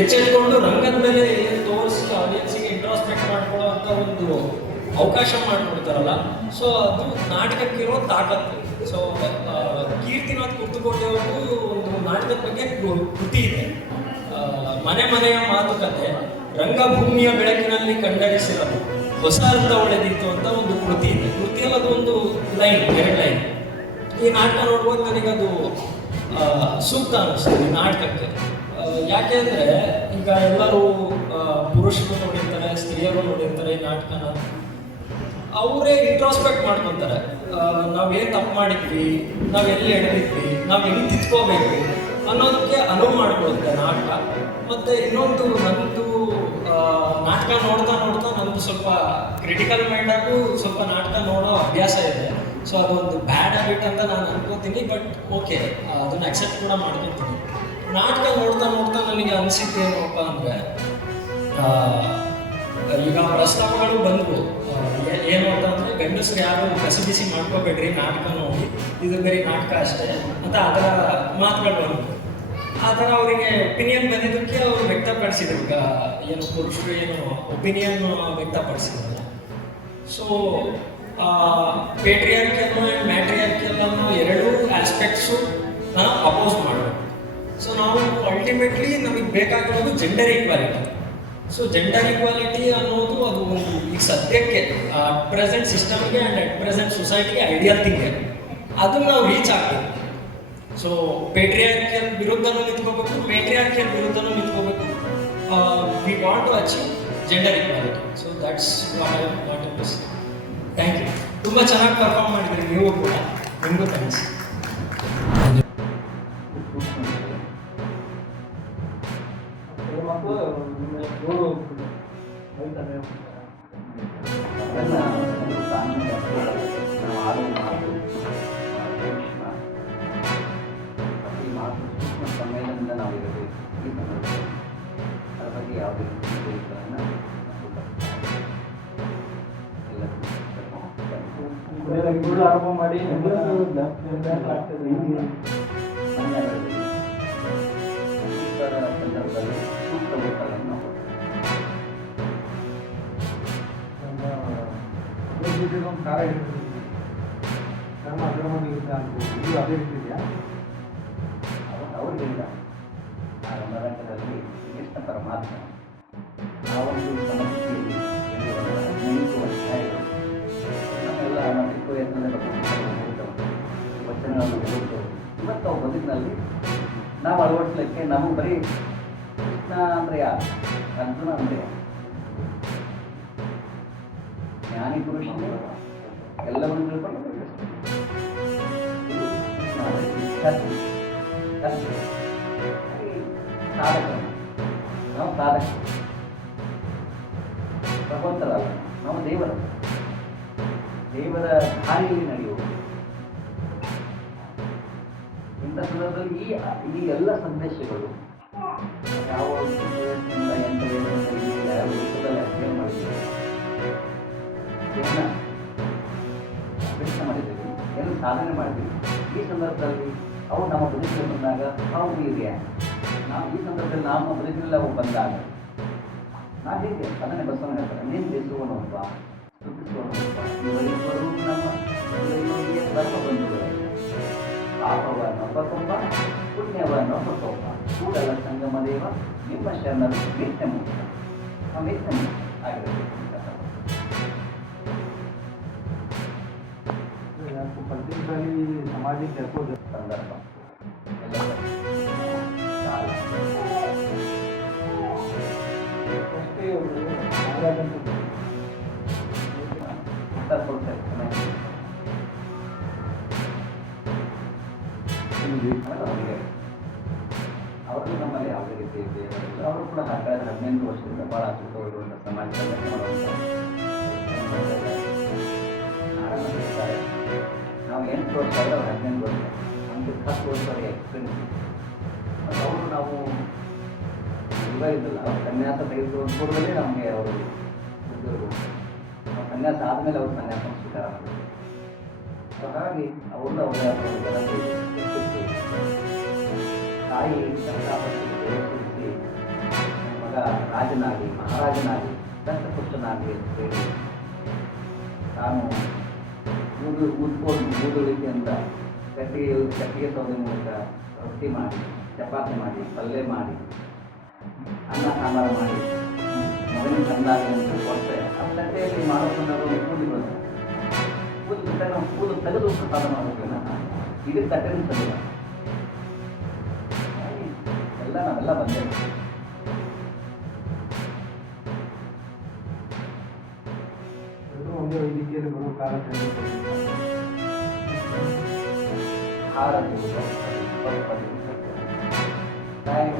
ಎಚ್ಚೆತ್ಕೊಂಡು ರಂಗದ ಮೇಲೆ ತೋರಿಸಿ ಆಡಿಯನ್ಸಿಗೆ ಇಂಟ್ರಾಸ್ಪೆಕ್ಟ್ ಮಾಡ್ಕೊಳ್ಳೋ ಅಂತ ಒಂದು ಅವಕಾಶ ಮಾಡಿಕೊಡ್ತಾರಲ್ಲ, ಸೊ ಅದು ನಾಟಕಕ್ಕಿರೋ ತಾಕತ್ತು. ಸೊ ಕೀರ್ತಿನಾಥ್ ಕುರ್ತಕೋಟಿ ಅವರು ಒಂದು ನಾಟಕದ ಬಗ್ಗೆ ಕೃತಿ ಇದೆ, ಮನೆ ಮನೆಯ ಮಾತುಕತೆ ರಂಗಭೂಮಿಯ ಬೆಳಕಿನಲ್ಲಿ ಕಂಡರಿಸಿರೋದು ಹೊಸ ಅರ್ಥ ಒಳ್ಳೆದಿತ್ತು ಅಂತ ಒಂದು ಕೃತಿ ಇದೆ. ಕೃತಿಯಲ್ಲಿ ಅದು ಒಂದು ಲೈನ್, 2 ಲೈನ್. ಈ ನಾಟಕ ನೋಡುವಾಗ ನನಗದು ಸೂಕ್ತ ಅನ್ನಿಸ್ತದೆ ಈ ನಾಟಕಕ್ಕೆ. ಯಾಕೆ ಅಂದರೆ ಈಗ ಎಲ್ಲರೂ ಪುರುಷರು ನೋಡಿರ್ತಾರೆ, ಸ್ತ್ರೀಯರು ನೋಡಿರ್ತಾರೆ ಈ ನಾಟಕನ. ಅವರೇ ಇಂಟ್ರಾಸ್ಪೆಕ್ಟ್ ಮಾಡ್ಕೊತಾರೆ, ನಾವೇನು ತಪ್ಪು ಮಾಡಿದ್ವಿ, ನಾವು ಎಲ್ಲಿ ಎಡವಿದ್ವಿ, ನಾವು ಹೆಂಗೆ ತಿದ್ಕೋಬೇಕು ಅನ್ನೋದಕ್ಕೆ ಅನುವು ಮಾಡಿಕೊಡುತ್ತೆ ನಾಟಕ. ಮತ್ತು ಇನ್ನೊಂದು ನನ್ನದು ನಾಟಕ ನೋಡ್ತಾ ನೋಡ್ತಾ ನಮ್ಮದು ಸ್ವಲ್ಪ ಕ್ರಿಟಿಕಲ್ ಮೈಂಡಾಗೂ ಸ್ವಲ್ಪ ನಾಟಕ ನೋಡೋ ಅಭ್ಯಾಸ ಇದೆ. ಸೊ ಅದೊಂದು ಬ್ಯಾಡ್ ಹ್ಯಾಬಿಟ್ ಅಂತ ನಾನು ಅನ್ಕೋತೀನಿ, ಬಟ್ ಓಕೆ, ಅದನ್ನು ಅಕ್ಸೆಪ್ಟ್ ಕೂಡ ಮಾಡ್ಕೊತೀನಿ. ನಾಟಕ ನೋಡ್ತಾ ನೋಡ್ತಾ ನನಗೆ ಅನಿಸಿದ್ದೇನಪ್ಪ ಅಂದರೆ, ಈಗ ಪ್ರಸ್ತಾಪಗಳು ಬಂದವು. ಏನು ಅಂತಂದರೆ, ಗಂಡಸರು ಯಾರು ಕಸಿಬಿಸಿ ಮಾಡ್ಕೋಬೇಡ್ರಿ ನಾಟಕ ನೋಡಿ, ಇದು ಬರೀ ನಾಟಕ ಅಷ್ಟೇ ಅಂತ ಆ ಥರ ಮಾತುಗಳು ಬಂದವು. ಆ ಥರ ಅವರಿಗೆ ಒಪಿನಿಯನ್ ಬಂದಿದ್ದಕ್ಕೆ ಅವರು ವ್ಯಕ್ತಪಡಿಸಿದ್ರು. ಈಗ ಏನು ಪುರುಷರು ಏನು ಒಪಿನಿಯನ್ ವ್ಯಕ್ತಪಡಿಸಿದ್ರಲ್ಲ. ಸೊ ಪೇಟ್ರಿಯಾರ್ಕಿಯಲ್ ಆ್ಯಂಡ್ ಮ್ಯಾಟ್ರಿಯಾರ್ಕಿಯಲ್ ಅನ್ನೋ 2 ಆಸ್ಪೆಕ್ಟ್ಸು ನಾನು ಅಪೋಸ್ ಮಾಡಬೇಕು. ಸೊ ನಾವು ಅಲ್ಟಿಮೇಟ್ಲಿ ನಮಗೆ ಬೇಕಾಗಿರೋದು gender equality. So gender equality ಅನ್ನೋದು ಅದು ಒಂದು ಈಗ ಸದ್ಯಕ್ಕೆ ಅಟ್ ಪ್ರೆಸೆಂಟ್ ಸಿಸ್ಟಮ್ಗೆ ಆ್ಯಂಡ್ ಅಟ್ ಪ್ರೆಸೆಂಟ್ ಸೊಸೈಟಿಗೆ ಐಡಿಯಲ್ ಥಿಂಗ್, ಅದನ್ನು ನಾವು ರೀಚ್ ಆಗ್ಬೇಕು. ಸೊ ಪೇಟ್ರಿಯಾರ್ಕಿಯಲ್ ವಿರುದ್ಧನೂ ನಿಂತ್ಕೋಬೇಕು, ಪೇಟ್ರಿಯಾರ್ಕಿಯಲ್ ವಿರುದ್ಧನೂ ನಿಂತ್ಕೋಬೇಕು. We want to achieve gender equality. So that's what I want to say. Thank you. ತುಂಬ ಚೆನ್ನಾಗಿ ಪರ್ಫಾರ್ಮ್ ಮಾಡಿದ್ರಿ ನೀವು ಕೂಡ, ನಿಮಗೂ ಥ್ಯಾಂಕ್ಸ್. ಸಮ್ಮೇಳನದಿಂದ ನಾವು ಇರಬೇಕು. ಈ ಸಂದರ್ಭದಲ್ಲಿ ಅದರ ಬಗ್ಗೆ ಯಾವುದೇ ಎಲ್ಲ ಆರಂಭ ಮಾಡಿ ಸಂದರ್ಭದಲ್ಲಿ ಸೂಕ್ತ ಉತ್ತರವನ್ನು ನಾವು ಕಾರ್ಯ ಅದೇ ರೀತಿ ಇದೆಯಾ ಅವರಿಗಿಲ್ಲ. ಆ ರಂಗದಲ್ಲಿ ಕೃಷ್ಣ ಪರಮಾತ್ಮ ಆ ಒಂದು ಸಮಸ್ಯೆಯಲ್ಲಿ 18 ವರ್ಷ ನಮ್ಮೆಲ್ಲ ಚಿಕ್ಕ ವಯಸ್ಸಿನಲ್ಲಿ ವಚನಗಳನ್ನು ಓದ್ತೇವೆ. ಇವತ್ತು ಅವು ಬದುಕಿನಲ್ಲಿ ನಾವು ಅಳವಡಿಸಲಿಕ್ಕೆ ನಮಗೆ ಬರೀ ಕೃಷ್ಣ ಅಂದರೆ ಯಾರು, ಅರ್ಜುನ ಅಂದರೆ ಜ್ಞಾನಿ ಪುರುಷನೇ ಎಲ್ಲವನ್ನು ತಿಳ್ಕೊಂಡು ಸಾಧಕ, ನಾವು ಸಾಧಕ, ಭಗವಂತರಲ್ಲ, ನಾವು ದೇವರ ದಾರಿಯಲ್ಲಿ ನಡೆಯುವುದು. ಇಂಥ ಸಂದರ್ಭದಲ್ಲಿ ಈ ಎಲ್ಲ ಸಂದೇಶಗಳು ಯಾವ ವೃತ್ತದಲ್ಲಿ ಅಧ್ಯಯನ ಮಾಡಿದ್ದೀವಿ, ಅಭ್ಯಾಸ ಮಾಡಿದ್ದೀವಿ, ಏನು ಸಾಧನೆ ಮಾಡಿದ್ದೀವಿ. ಈ ಸಂದರ್ಭದಲ್ಲಿ ಅವು ನಮ್ಮ ಬದುಕಿಗೆ ಬಂದಾಗ ಅವು ವೀರ್ಯ, ನಾವು ಈ ಸಂದರ್ಭದಲ್ಲಿ ನಮ್ಮ ಬದುಕಿನಲ್ಲಿ ಅವು ಬಂದಾಗ ನಾವು ಹೇಗೆ ಅದನ್ನೇ ಬಸವಣ್ಣ ಹೇಳ್ತಾರೆ, ನೀನು ಬೆಸುವನೊಬ್ಬ ಸ್ತುತಿಸುವನೊಬ್ಬ ಇವರಿಬ್ಬರು ನಮ್ಮ ಧರ್ಮ ಬಂಧುಗಳೇ, ಪಾಪವನ್ನೊಬ್ಬಕೊಬ್ಬ ಪುಣ್ಯವನ್ನೊಬ್ಬಕೊಬ್ಬ ಕೂಡಲ ಸಂಗಮ ದೇವ ನಿಮ್ಮ ಶರಣರು ನಿತ್ಯ ಮುಕ್ತ. ನಾವು ನಿತ್ಯ ಮುಕ್ತ ಆಗಿರಬೇಕು. ಸಾಮಾಜಿಕ ಸಂದರ್ಭ ಅವರಿಗೆ ನಮ್ಮಲ್ಲಿ ಯಾವುದೇ ರೀತಿ ಇದೆ. ಅವರು ಕೂಡ ಕಳೆದ 18 ವರ್ಷದಿಂದ ಬಹಳ ಅದ್ಭುತವಾಗಿರುವಂಥ ಸಮಾಜದಲ್ಲಿ ಇರ್ತಾರೆ. ನಾವು 8 ವರ್ಷ ಆದರೆ ಅವ್ರು 18 ವರ್ಷ, ನಮಗೆ 10 ವರ್ಷ ಎಕ್ಸ್ಪೀರಿಯನ್ಸ್. ಮತ್ತು ಅವರು ನಾವು ಇವಾಗಿದ್ದಲ್ಲ, ಅವ್ರು ಸನ್ಯಾಸ ತೆಗೆದುಕೊಂಡು ಪೂರ್ವದಲ್ಲಿ ನಮಗೆ ಅವರು ಉದ್ಯೋಗ, ನಾವು ಸನ್ಯಾಸ ಆದಮೇಲೆ ಅವರು ಸನ್ಯಾಸ ಸ್ವೀಕಾರ ಮಾಡ್ತಾರೆ. ಸೊ ಹಾಗಾಗಿ ಅವ್ರದ್ದು ಅವರ ತಾಯಿ ಕಷ್ಟಪಟ್ಟು ರಾಜನಾಗಿ ಮಹಾರಾಜನಾಗಿ ದತ್ತಪುಷ್ಟನಾಗಿ ಅಂತ ಹೇಳಿ ತಾನು ಊದುಳಿಕೆಯಿಂದ ಕಟ್ಟಿಗೆ ಸೌದೆ ಮೂಲಕ ರೊಟ್ಟಿ ಮಾಡಿ ಚಪಾತಿ ಮಾಡಿ ಪಲ್ಯ ಮಾಡಿ ಅನ್ನ ಸಾಂಬಾರು ಮಾಡಿ ಮಗನಿಗೆ ತಂದಾಗಿ ಅಂತ ಕೊಟ್ಟರೆ ಆ ತಟ್ಟೆಯಲ್ಲಿ ಮಾಡೋದನ್ನ ಕೂಲಿ ಬರುತ್ತೆ ಕೂಲಿ ಬಿಟ್ಟರೆ ನಾವು ಕೂಲು ತೆಗೆದು ಪ್ರಸಾದ ಮಾಡಬೇಕಲ್ಲ ಇದಕ್ಕೆ ತಟ್ಟೆನೂ ತೆಗೆದ ಎಲ್ಲ ನಾವೆಲ್ಲ ಬಂದೇವೆ. ಒಂದೇ ವೈದ್ಯಕೀಯರು ಬರುವ ಕಾಲ ಆಹಾರ ಸ್ವಲ್ಪ ದಿವಸ ಟೈಮ್